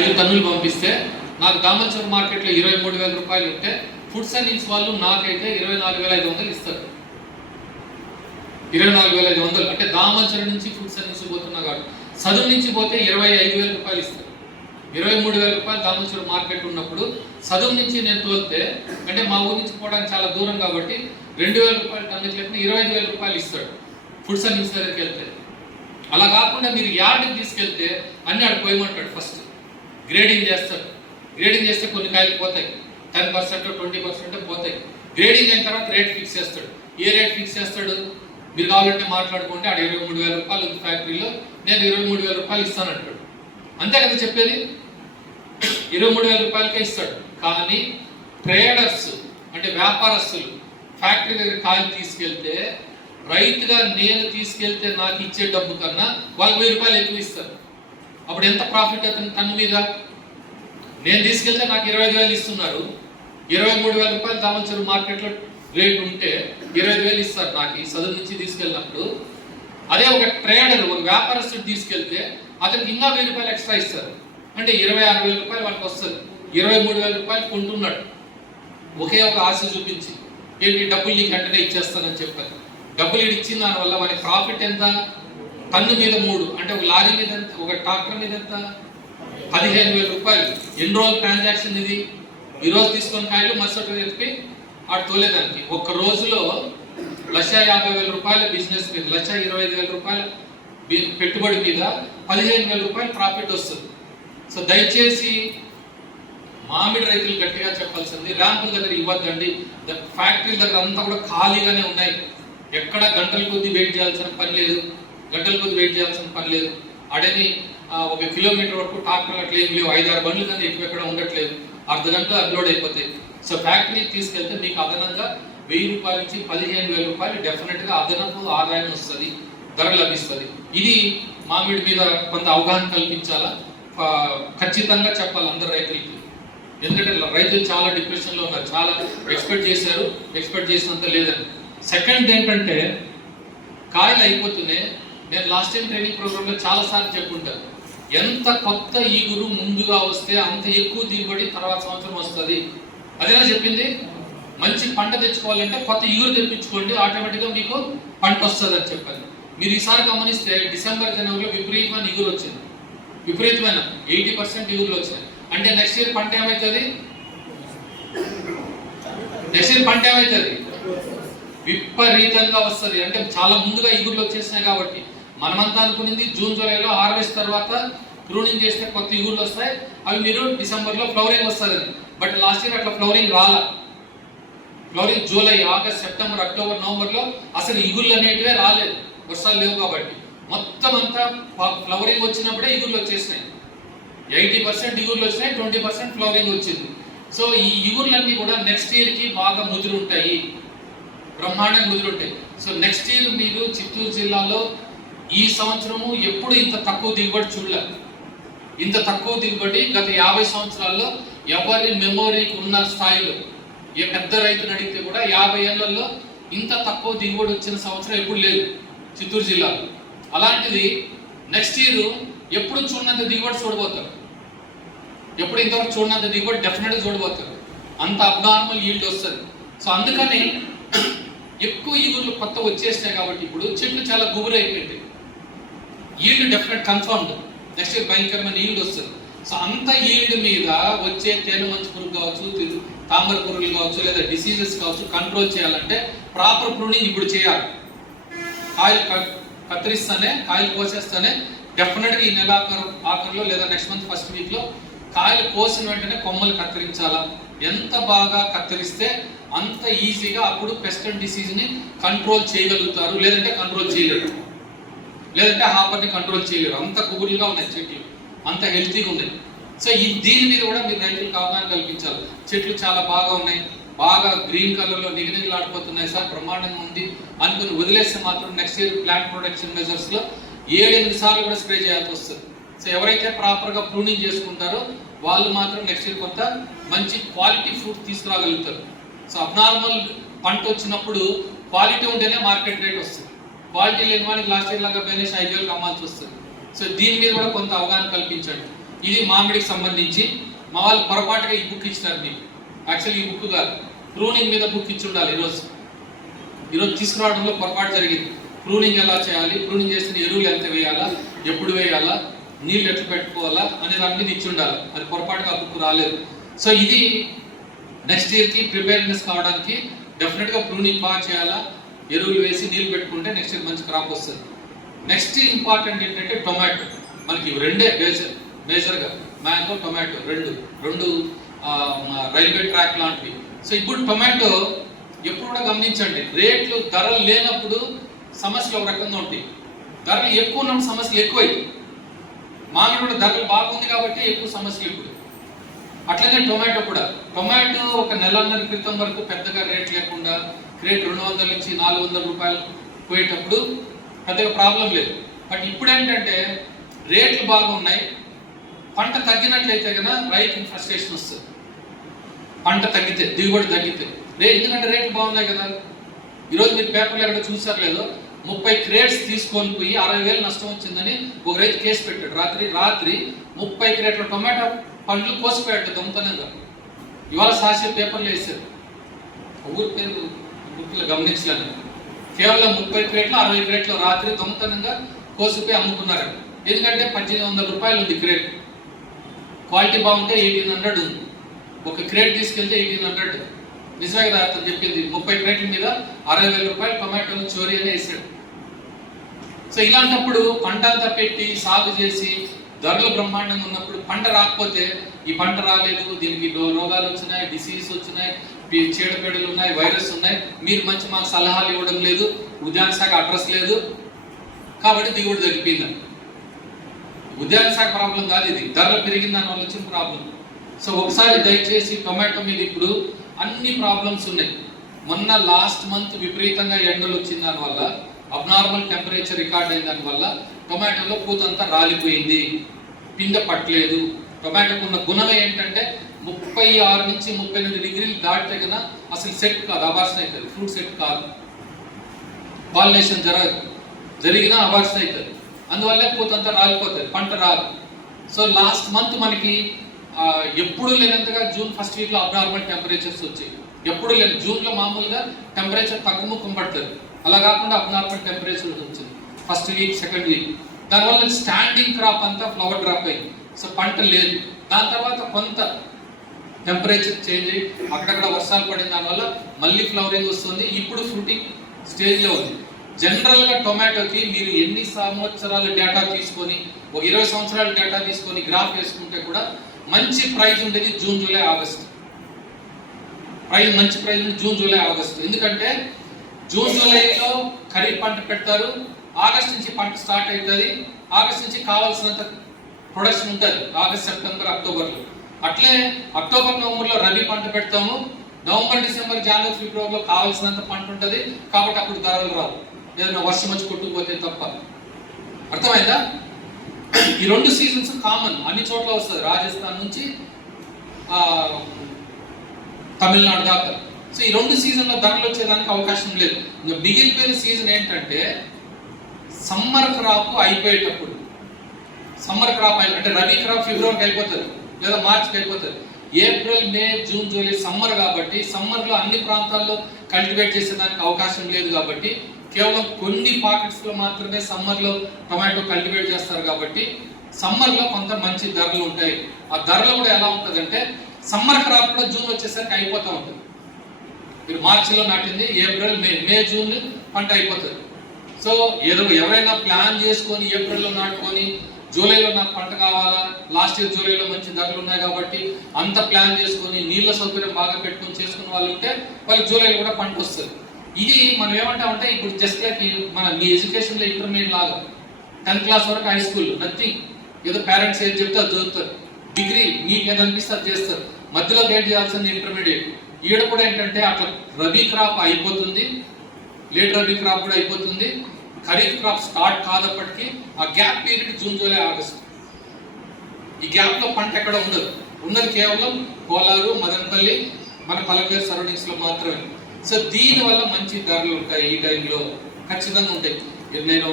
ఐదు టన్నులు పంపిస్తే నాకు దామల్చూర్ మార్కెట్లో ఇరవై మూడు వేల రూపాయలు ఉంటే ఫుడ్ సైన్స్ వాళ్ళు నాకైతే ఇరవై నాలుగు వేల ఐదు వందలు ఇస్తారు. ఇరవై నాలుగు వేల ఐదు వందలు. అంటే దామచర్ నుంచి ఫుడ్ సైన్స్ పోతున్నా కాబట్టి చదువు నుంచి పోతే ఇరవై ఐదు వేల రూపాయలు ఇస్తారు. ఇరవై మూడు వేల రూపాయలు దామల్చూర్ మార్కెట్ ఉన్నప్పుడు చదువు నుంచి నేను తోలితే అంటే మా ఊరి నుంచి పోవడానికి చాలా దూరం కాబట్టి రెండు వేల రూపాయలు టన్నుకి లేకపోతే ఇరవై ఐదు వేల రూపాయలు ఇస్తాడు ఫుడ్ సర్వీస్ దగ్గరికి వెళ్తే. అలా కాకుండా మీరు యార్డ్కి తీసుకెళ్తే అన్ని ఆడు పోయమంటాడు ఫస్ట్. గ్రేడింగ్ చేస్తాడు గ్రేడింగ్ చేస్తే కొన్ని కాయలు పోతాయి. టెన్ పర్సెంట్ ట్వంటీ పర్సెంట్ పోతాయి. గ్రేడింగ్ అయిన తర్వాత రేట్ ఫిక్స్ చేస్తాడు. ఏ రేట్ ఫిక్స్ చేస్తాడు? మీరు కావాలంటే మాట్లాడుకుంటే ఆడ ఇరవై మూడు వేల రూపాయలు ఉంది ఫ్యాక్టరీలో నేను ఇరవై మూడు వేల రూపాయలు ఇస్తాను అంటాడు. అంతే కదా చెప్పేది? ఇరవై మూడు వేల రూపాయలకే ఇస్తాడు. కానీ ట్రేడర్స్ అంటే వ్యాపారస్తులు ఫ్యాక్టరీ దగ్గర కాయలు తీసుకెళ్తే రైతుగా నేను తీసుకెళ్తే నాకు ఇచ్చే డబ్బు కన్నా వాళ్ళకి వెయ్యి రూపాయలు ఎక్కువ ఇస్తారు. అప్పుడు ఎంత ప్రాఫిట్ అతను తన మీద? నేను తీసుకెళ్తే నాకు ఇరవై ఐదు వేలు ఇస్తున్నారు. ఇరవై మూడు వేల రూపాయలు దామల్చరు మార్కెట్లో రేట్ ఉంటే ఇరవై ఐదు వేలు ఇస్తారు నాకు ఈ చదువు నుంచి తీసుకెళ్ళినప్పుడు. అదే ఒక ట్రేడర్ ఒక వ్యాపారస్తుడు తీసుకెళ్తే అతనికి ఇంకా వెయ్యి రూపాయలు ఎక్స్ట్రా ఇస్తారు. అంటే ఇరవై ఆరు వేల రూపాయలు వాళ్ళకి వస్తుంది. ఇరవై మూడు వేల రూపాయలు కొంటున్నాడు. ఒకే ఒక ఆశ చూపించి ఏంటి డబ్బులు నీకు వెంటనే ఇచ్చేస్తానని చెప్పారు డబ్బులు ఇచ్చిన దానివల్ల వాడి ప్రాఫిట్ ఎంత? టన్ను మీద మూడు. అంటే ఒక లారీ మీద ఎంత ఒక ట్రాక్టర్ మీద ఎంత? పదిహేను వేల రూపాయలు. ఎన్ని రోజులు ట్రాన్సాక్షన్ ఇది? ఈరోజు తీసుకొని కాయలు మరుసటి చెప్పి ఆడు తోలేదానికి. ఒక్క రోజులో లక్ష యాభై వేల రూపాయల బిజినెస్ మీద లక్ష ఇరవై ఐదు వేల రూపాయల పెట్టుబడి మీద పదిహేను వేల రూపాయలు ప్రాఫిట్ వస్తుంది. సో దయచేసి మామిడి రైతులు గట్టిగా చెప్పాల్సింది ర్యాంపుల దగ్గర ఇవ్వద్దండి. ద- ఫ్యాక్టరీ దగ్గర అంతా కూడా ఖాళీగానే ఉన్నాయి. ఎక్కడ గంటల కొద్ది వెయిట్ చేయాల్సిన పని లేదు. గంటల కొద్ది వెయిట్ చేయాల్సిన పని లేదు. అడని ఒక కిలోమీటర్ వరకు ట్రాక్టర్ అట్లా ఏం లేవు. ఐదారు బండ్లు కానీ ఎక్కువ ఎక్కడ ఉండట్లేదు. అర్ధ గంట అప్లోడ్ అయిపోతాయి సో ఫ్యాక్టరీకి తీసుకెళ్తే మీకు అదనంగా వెయ్యి రూపాయల నుంచి పదిహేను వేల రూపాయలు డెఫినెట్గా అదనపు ఆదాయం వస్తుంది. ధర లభిస్తుంది. ఇది మామిడి మీద కొంత అవగాహన కల్పించాలా? ఖచ్చితంగా చెప్పాలి అందరు రైతులకి. ఎందుకంటే రైతులు చాలా డిప్రెషన్లో ఉన్నారు. చాలా ఎక్స్పెక్ట్ చేశారు. ఎక్స్పెక్ట్ చేసినంత లేదని. సెకండ్ ఏంటంటే కాయలు అయిపోతూనే నేను లాస్ట్ టైం ట్రైనింగ్ ప్రోగ్రాంలో చాలా సార్లు చెప్పుంటాను. ఎంత కొత్త ఈగురు ముందుగా వస్తే అంత ఎక్కువ దిగుబడి తర్వాత సంవత్సరం వస్తుంది. అదేనా చెప్పింది? మంచి పంట తెచ్చుకోవాలంటే కొత్త ఈగురు తెప్పించుకోండి ఆటోమేటిక్గా మీకు పంట వస్తుంది అని చెప్పాను మీరు ఈసారి గమనిస్తే డిసెంబర్ జనవరిలో విపరీతమైన ఇగురు వచ్చింది. విపరీతమైన ఎయిటీ పర్సెంట్ ఇగురులు వచ్చినాయి. అంటే నెక్స్ట్ ఇయర్ పంట ఏమవుతుంది నెక్స్ట్ ఇయర్ పంట ఏమవుతుంది విపరీతంగా వస్తుంది. అంటే చాలా ముందుగా ఇగుర్లు వచ్చేసినాయి కాబట్టి. మనమంతా అనుకునింది జూన్ జూలైలో హార్వెస్ట్ తర్వాత ప్రూనింగ్ చేస్తే కొత్త ఇగుళ్ళు వస్తాయి. అవి మీరు డిసెంబర్లో ఫ్లవరింగ్ వస్తుందని బట్ లాస్ట్ ఇయర్ అట్లా ఫ్లవరింగ్ రాలా. Flowering July August September October నవంబర్లో అసలు ఇగుర్లు అనేటివే రాలేదు. వర్షాలు లేవు కాబట్టి. మొత్తం అంతా ఫ్లవరింగ్ వచ్చినప్పుడే ఈగుళ్ళు వచ్చేసినాయి. ఎయిటీ పర్సెంట్ ఈగుళ్ళు వచ్చినాయి ట్వంటీ పర్సెంట్ ఫ్లవరింగ్ వచ్చింది. సో ఈ ఇగుళ్ళన్నీ కూడా నెక్స్ట్ ఇయర్కి బాగా ముదురుంటాయి బ్రహ్మాండంగా ముదురుంటాయి సో నెక్స్ట్ ఇయర్ మీరు చిత్తూరు జిల్లాలో ఈ సంవత్సరము ఎప్పుడు ఇంత తక్కువ దిగుబడి చూడలేదు ఇంత తక్కువ దిగుబడి గత యాభై సంవత్సరాల్లో ఎవరి మెమోరీకి ఉన్న స్థాయిలో ఏ పెద్ద రైతుని అడిగితే కూడా యాభై ఏళ్ళలో ఇంత తక్కువ దిగుబడి వచ్చిన సంవత్సరం ఎప్పుడు లేదు చిత్తూరు జిల్లాలో. అలాంటిది నెక్స్ట్ ఇయర్ ఎప్పుడు చూడనంత దిగుబడి చూడబోతారు. ఎప్పుడు ఇంతవరకు చూడనంత దిగుబడి డెఫినెట్గా చూడబోతారు. అంత అబ్నార్మల్ ఈల్డ్ వస్తుంది. సో అందుకని ఎక్కువ ఈగుర్లు కొత్త వచ్చేసినాయి కాబట్టి ఇప్పుడు చెట్లు చాలా గుబురైపోయింది yield definite confirmed next year భయంకరమైన ఈల్డ్ వస్తుంది. సో అంత ఈల్డ్ మీద వచ్చే తేనె మంచు పురుగు కావచ్చు తామర పురుగులు కావచ్చు లేదా డిసీజెస్ కావచ్చు కంట్రోల్ చేయాలంటే ప్రాపర్ ప్రూనింగ్ ఇప్పుడు చేయాలి. కాయలు కత్తిరిస్తానే కాయలు కోసేస్తానే డెఫినెట్గా ఈ నెల ఆఖరు ఆఖరిలో లేదా నెక్స్ట్ మంత్ ఫస్ట్ వీక్లో కాయలు కోసిన వెంటనే కొమ్మలు కత్తిరించాలా? ఎంత బాగా కత్తిరిస్తే అంత ఈజీగా అప్పుడు పెస్ట్ అండ్ డిసీజ్ని కంట్రోల్ చేయగలుగుతారు లేదంటే కంట్రోల్ చేయలేరు. లేదంటే హాపర్ని కంట్రోల్ చేయలేరు. అంత కుబురులుగా ఉన్నాయి చెట్లు. అంత హెల్తీగా ఉన్నాయి. సో ఈ దీని మీద కూడా మీరు రైతులకు అవగాహన కల్పించాలి. చెట్లు చాలా బాగా ఉన్నాయి. బాగా గ్రీన్ కలర్లో నిగనిగలాడిపోతున్నాయి సార్. బ్రహ్మాండంగా ఉంది అనుకుని వదిలేస్తే మాత్రం నెక్స్ట్ ఇయర్ ప్లాంట్ ప్రొటెక్షన్ మెజర్స్లో ఏడెనిమిది సార్లు కూడా స్ప్రే చేయాల్సి వస్తుంది. సో ఎవరైతే ప్రాపర్గా ప్రూనింగ్ చేసుకుంటారో వాళ్ళు మాత్రం నెక్స్ట్ ఇయర్ కొంత మంచి క్వాలిటీ ఫ్రూట్ తీసుకురాగలుగుతారు. సో అబ్నార్మల్ పంట వచ్చినప్పుడు క్వాలిటీ ఉంటేనే మార్కెట్ రేట్ వస్తుంది. క్వాలిటీ లేని వాడికి లాస్ట్ ఇయర్ లాగా బెనిష్ ఐదు వేలకు అమ్మాల్సి వస్తుంది. సో దీని మీద కూడా కొంత అవగాహన కల్పించండి. ఇది మామిడికి సంబంధించి మా వాళ్ళు పొరపాటుగా ఈ బుక్ ఇచ్చినారు మీకు యాక్చువల్లీ ఈ బుక్ కాదు. ప్రూనింగ్ మీద బుక్ ఇచ్చి ఉండాలి ఈరోజు. ఈరోజు తీసుకురావడంలో పొరపాటు జరిగింది. ప్రూనింగ్ ఎలా చేయాలి? ప్రూనింగ్ చేసిన ఎరువులు ఎంత వేయాలా? ఎప్పుడు వేయాలా? నీళ్ళు ఎట్లా పెట్టుకోవాలా? అనే దాని మీద ఇచ్చి ఉండాలి. అది పొరపాటుగా ఆ బుక్ రాలేదు. సో ఇది నెక్స్ట్ ఇయర్కి ప్రిపేర్నెస్ కావడానికి డెఫినెట్గా ప్రూనింగ్ బాగా చేయాలా? ఎరువులు వేసి నీళ్ళు పెట్టుకుంటే నెక్స్ట్ ఇయర్ మంచి క్రాప్ వస్తుంది. నెక్స్ట్ ఇంపార్టెంట్ ఏంటంటే టొమాటో మనకి రెండే మేజర్ మేజర్గా మ్యాంగో టొమాటో రెండు. రెండు రైల్వే ట్రాక్ లాంటివి. సో ఇప్పుడు టొమాటో ఎప్పుడు కూడా గమనించండి రేట్లు ధరలు లేనప్పుడు సమస్యలు ఒక రకంగా ఉంటాయి. ధరలు ఎక్కువ ఉన్నప్పుడు సమస్యలు ఎక్కువైతాయి. మామిడి కూడా ధరలు బాగుంది కాబట్టి ఎక్కువ సమస్యలు ఇప్పుడు. అట్లనే టొమాటో కూడా. టొమాటో ఒక నెలన్నర క్రితం వరకు పెద్దగా రేట్ లేకుండా రేట్ రెండు వందల నుంచి నాలుగు వందల రూపాయలు పోయేటప్పుడు పెద్దగా ప్రాబ్లం లేదు. బట్ ఇప్పుడు ఏంటంటే రేట్లు బాగున్నాయి. పంట తగ్గినట్లయితే కదా రైతు ఫ్రస్ట్రేషన్ వస్తుంది. పంట తగ్గితే దిగుబడి తగ్గితే. రే ఎందుకంటే రేట్లు బాగున్నాయి కదా? ఈరోజు మీరు పేపర్లు ఎక్కడ చూసారు లేదో ముప్పై క్రేట్స్ తీసుకొని పోయి అరవై వేలు నష్టం వచ్చిందని ఒక రైతు కేసు పెట్టాడు. రాత్రి రాత్రి ముప్పై క్రేట్ల టొమాటో పండ్లు కోసిపోయాడు దొంగతనంగా. ఇవాళ సాక్షి పేపర్లో వేశారు. ఊరి పేరు గుర్తులు గమనించలేదు కేవలం ముప్పై క్రేట్లు అరవై క్రేట్లు రాత్రి దొంగతనంగా కోసిపోయి అమ్ముకున్నారు. ఎందుకంటే పద్దెనిమిది వందల రూపాయలు ఉంది క్రేట్ క్వాలిటీ బాగుంటే ఎయిటీన్ హండ్రెడ్ ఉంది. ఒక క్రేట్ తీసుకెళ్తే ఎయిటీన్ హండ్రెడ్. నిజమే కదా అతను చెప్పింది? ముప్పై క్రేట్ల మీద అరవై వేల రూపాయలు టొమాటోలు చోరీ అని వేసాడు సో ఇలాంటప్పుడు పంట అంతా పెట్టి సాగు చేసి ధరలు బ్రహ్మాండంగా ఉన్నప్పుడు పంట రాకపోతే ఈ పంట రాలేదు దీనికి రోగాలు వచ్చినాయి డిసీజ్ వచ్చినాయి చీడపీడలు ఉన్నాయి వైరస్ ఉన్నాయి. మీరు మంచి మాకు సలహాలు ఇవ్వడం లేదు ఉద్యాన శాఖ అడ్రస్ లేదు. కాబట్టి దిగుబడి తగ్గిపోయిందని ఉద్యాన శాఖ ప్రాబ్లం కాదు ఇది. ధరలు పెరిగిన దానివల్ల వచ్చిన ప్రాబ్లం సో ఒకసారి దయచేసి టొమాటో మీద ఇప్పుడు అన్ని ప్రాబ్లమ్స్ ఉన్నాయి. మొన్న లాస్ట్ మంత్ విపరీతంగా ఎండలు వచ్చిన దానివల్ల అబ్నార్మల్ టెంపరేచర్ రికార్డ్ అయిన దానివల్ల టొమాటోలో పూతంతా రాలిపోయింది. పిండ పట్టలేదు. టొమాటోకు ఉన్న గుణం ఏంటంటే ముప్పై ఆరు నుంచి ముప్పై ఎనిమిది డిగ్రీలు దాటితే కదా అసలు సెట్ కాదు అబార్షన్ అవుతుంది ఫ్రూట్ సెట్ కాదు. పాలినేషన్ జరగదు జరిగినా అబార్షన్ అవుతుంది అందువల్లే పూతంతా రాలిపోతుంది పంట రాదు. సో లాస్ట్ మంత్ మనకి ఎప్పుడూ ఎప్పుడు లేనంతగా జూన్ ఫస్ట్ వీక్లో అబ్నార్మల్ టెంపరేచర్స్ వచ్చాయి. ఎప్పుడు లేదు జూన్లో మామూలుగా టెంపరేచర్ తగ్గుముఖం పడుతుంది. అలా కాకుండా అబ్నార్మల్ టెంపరేచర్ వచ్చింది ఫస్ట్ వీక్ సెకండ్ వీక్ దానివల్ల స్టాండింగ్ క్రాప్ అంతా ఫ్లవర్ డ్రాప్ అయింది. సో పంట లేదు. దాని తర్వాత కొంత టెంపరేచర్ చేంజ్ అయ్యి అక్కడక్కడ వర్షాలు పడిన దానివల్ల మళ్ళీ ఫ్లవరింగ్ వస్తుంది. ఇప్పుడు ఫ్రూటింగ్ స్టేజ్లో ఉంది. జనరల్గా టొమాటోకి మీరు ఎన్ని సంవత్సరాల డేటా తీసుకొని ఒక ఇరవై సంవత్సరాల డేటా తీసుకొని గ్రాఫ్ వేసుకుంటే కూడా మంచి ప్రైస్ ఉండేది జూన్ జూలై ఆగస్ట్ ప్రైస్ మంచి ప్రైస్ ఉంది జూన్ జూలై ఆగస్ట్ ఎందుకంటే జూన్ జూలైలో ఖరీఫ్ పంట పెడతారు. ఆగస్ట్ నుంచి పంట స్టార్ట్ అవుతుంది. ఆగస్ట్ నుంచి కావాల్సినంత ప్రొడక్షన్ ఉంటుంది. ఆగస్ట్ సెప్టెంబర్ అక్టోబర్లో. అట్లే అక్టోబర్ నవంబర్లో రబీ పంట పెడతాము. నవంబర్ డిసెంబర్ జనవరి ఫిబ్రవరిలో కావాల్సినంత పంట ఉంటుంది. కాబట్టి అప్పుడు ధరలు రావు. ఏదైనా వర్షం వచ్చి కొట్టుకుపోతే తప్ప. అర్థమైందా? ఈ రెండు సీజన్స్ కామన్ అన్ని చోట్ల వస్తుంది. రాజస్థాన్ నుంచి తమిళనాడు దాకా. సో ఈ రెండు సీజన్లో ధరలు వచ్చేదానికి అవకాశం లేదు. ఇంకా మిగిలిపోయిన సీజన్ ఏంటంటే సమ్మర్ క్రాప్ అయిపోయేటప్పుడు. సమ్మర్ క్రాప్ అయి అంటే రబీ క్రాప్ ఫిబ్రవరికి అయిపోతుంది లేదా మార్చికి అయిపోతుంది. April May June July summer కాబట్టి సమ్మర్లో అన్ని ప్రాంతాల్లో కల్టివేట్ చేసేదానికి అవకాశం లేదు కాబట్టి కేవలం కొన్ని పాకెట్స్లో మాత్రమే సమ్మర్లో టొమాటో కల్టివేట్ చేస్తారు కాబట్టి సమ్మర్లో కొంత మంచి ధరలు ఉంటాయి. ఆ ధరలు కూడా ఎలా ఉంటుందంటే సమ్మర్ క్రాప్ కూడా జూన్ వచ్చేసరికి అయిపోతూ ఉంటుంది. మీరు మార్చిలో నాటింది ఏప్రిల్ మే మే జూన్ పంట అయిపోతుంది. సో ఏదో ఎవరైనా ప్లాన్ చేసుకొని ఏప్రిల్లో నాటుకొని జూలైలో నాకు పంట కావాలా? లాస్ట్ ఇయర్ జూలైలో మంచి ధరలు ఉన్నాయి కాబట్టి అంత ప్లాన్ చేసుకొని నీళ్ళ సౌకర్యం బాగా పెట్టుకొని చేసుకున్న వాళ్ళు ఉంటే వాళ్ళకి జూలైలో కూడా పంట వస్తుంది. ఇది మనం ఏమంటామంటే ఇప్పుడు జస్ట్ లైక్ మన మీ ఎడ్యుకేషన్లో ఇంటర్మీడియట్ లాగా టెన్త్ క్లాస్ వరకు హై స్కూల్ నథింగ్ ఏదో పేరెంట్స్ ఏం చెప్తే అది చదువుతారు. డిగ్రీ మీకు ఏది అనిపిస్తే అది చేస్తారు. మధ్యలో గైడ్ చేయాల్సింది ఇంటర్మీడియట్ ఈడ కూడా ఏంటంటే అట్లా రబీ క్రాప్ అయిపోతుంది. లేట్ రబీ క్రాప్ కూడా అయిపోతుంది. ఖరీఫ్ క్రాప్ స్టార్ట్ కాదప్పటికీ ఆ gap period June July August. ఈ గ్యాప్లో పంట ఎక్కడ ఉండదు. ఉన్నది కేవలం కోలారు మదనపల్లి మన పలకేరు సరౌండింగ్స్లో మాత్రమే. సో దీనివల్ల మంచి ధరలు ఉంటాయి ఈ టైంలో ఖచ్చితంగా ఉంటాయి. నేను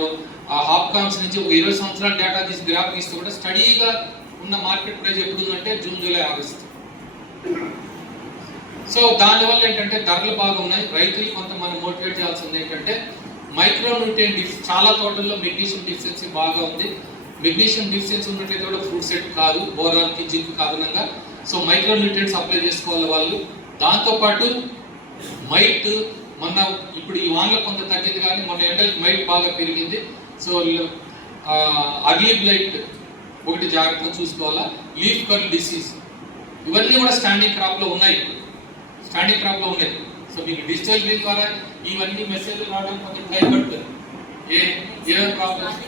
ఆ హాప్కామ్స్ నుంచి ఒక ఇరవై సంవత్సరాల డేటా తీసి గ్రాఫ్ తీస్తే కూడా స్టడీగా ఉన్న మార్కెట్ ప్రైస్ ఎప్పుడు ఉందంటే జూన్ జూలై ఆగస్ట్. సో దానివల్ల ఏంటంటే ధరలు బాగా ఉన్నాయి రైతులు కొంత మనం మోటివేట్ చేయాల్సింది ఏంటంటే మైక్రో న్యూట్రియం డిఫ్ చాలా తోటల్లో మెగ్నీషియం డిఫిషియన్సీ బాగా ఉంది. మెగ్నీషియం డిఫిషియన్సీ ఉన్నట్లయితే కూడా ఫ్రూట్ సెట్ కాదు బోరాన్కి జింక్ కారణంగా సో మైక్రో న్యూట్రియంట్స్ అప్లై చేసుకోవాలి వాళ్ళు. దాంతోపాటు మైట్ మొన్న ఇప్పుడు ఈ వానలో కొంత తగ్గింది కానీ మొన్న ఎండలకి మైట్ బాగా పెరిగింది. సో అర్లీ బ్లైట్ ఒకటి జాగ్రత్తగా చూసుకోవాలా. లీఫ్ కర్ల్ డిసీజ్ ఇవన్నీ కూడా స్టాండింగ్ క్రాప్లో ఉన్నాయి ఉన్నాయి. స్టాండింగ్ క్రాప్లో ఉన్నాయి సో మీకు డిజిటల్ గ్రీన్ ద్వారా ఇవన్నీ మెసేజ్ రావడం కొంచెం టైం పడుతుంది. ఏ ఏమేమి ప్రాబ్లమ్స్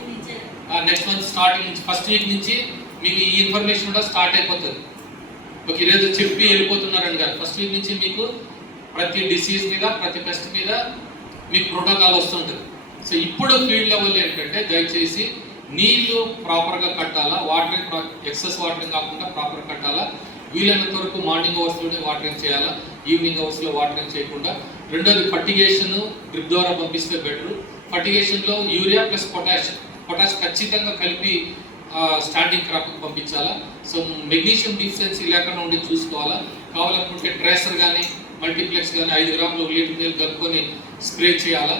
నెక్స్ట్ మంత్ స్టార్టింగ్ నుంచి ఫస్ట్ వీక్ నుంచి మీకు ఈ ఇన్ఫర్మేషన్ కూడా స్టార్ట్ అయిపోతుంది. ఒక ఈరోజు చెప్పి వెళ్ళిపోతున్నారని కాదు. ఫస్ట్ వీక్ నుంచి మీకు ప్రతి డిసీజ్ మీద ప్రతి పెస్ట్ మీద మీకు ప్రోటోకాల్ వస్తుంటుంది. సో ఇప్పుడు ఫీల్డ్ లెవెల్ ఏంటంటే దయచేసి నీళ్ళు ప్రాపర్గా కట్టాలా? వాటరింగ్ ఎక్సెస్ వాటరింగ్ కాకుండా ప్రాపర్ కట్టాలా? వీలైనంత వరకు మార్నింగ్ అవర్స్లోనే వాటరింగ్ చేయాలా? ఈవినింగ్ అవర్స్లో వాటరింగ్ చేయకుండా. రెండోది ఫర్టిగేషన్ డ్రిప్ ద్వారా పంపిస్తే బెటర్ ఫర్టిగేషన్లో యూరియా ప్లస్ పొటాష్ పొటాష్ ఖచ్చితంగా కలిపి స్టార్టింగ్ క్రాప్ పంపించాలా? సో మెగ్నీషియం డిఫిషియన్సీ లేకుండా ఉండి చూసుకోవాలా? కావాలనుకుంటే ట్రేసర్ కానీ మల్టీప్లెక్స్ కానీ ఐదు గ్రాములు ఒక లీటర్ నీళ్ళు కలుపుకొని స్ప్రే చేయాలా?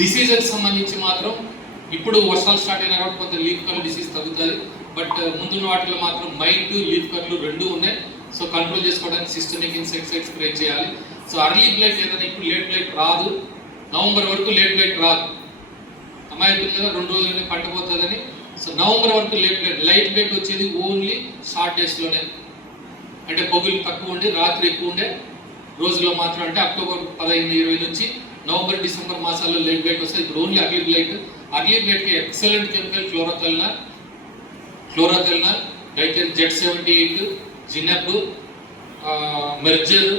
డిసీజెస్ సంబంధించి మాత్రం ఇప్పుడు వర్షాలు స్టార్ట్ అయినా కాబట్టి కొంత లీఫ్ కలర్ డిసీజ్ తగ్గుతుంది. బట్ ముందున్న వాటిలో మాత్రం మైట్ లీఫ్ కర్లు రెండు ఉన్నాయి. సో కంట్రోల్ చేసుకోవడానికి సిస్టమిక్ ఇన్సెక్టిసైడ్ స్ప్రే చేయాలి. సో అర్లీ బ్లైట్ ఏదైనా ఇప్పుడు లేట్ బ్లైట్ రాదు. నవంబర్ వరకు లేట్ బ్లైట్ రాదు. అమ్మాయి కదా రెండు రోజులనే పట్టబోతుందని సో నవంబర్ వరకు లేట్ బ్లైట్ లైట్ బ్లైట్ వచ్చేది ఓన్లీ షార్ట్ డేస్లోనే అంటే పొగులు తక్కువ ఉండి రాత్రి ఎక్కువ ఉండే. రోజులో మాత్రం అంటే అక్టోబర్ పదహైదు ఇరవై నుంచి నవంబర్ డిసెంబర్ మాసాల్లో లేట్ బ్లైట్ వస్తుంది ఇప్పుడు only early blight early బ్లైట్కి excellent chemical chlorothalonil chlorothalonil Dithane Z seventy eight zineb merger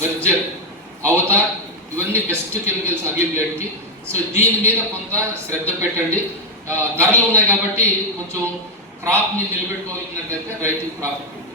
merger Avtar ఇవన్నీ బెస్ట్ కెమికల్స్ అర్లీ సో దీని మీద కొంత శ్రద్ధ పెట్టండి. ధరలు ఉన్నాయి కాబట్టి కొంచెం క్రాప్ని నిలబెట్టుకోగలిగినట్లయితే రైతుకు ప్రాఫిట్ ఉంటుంది.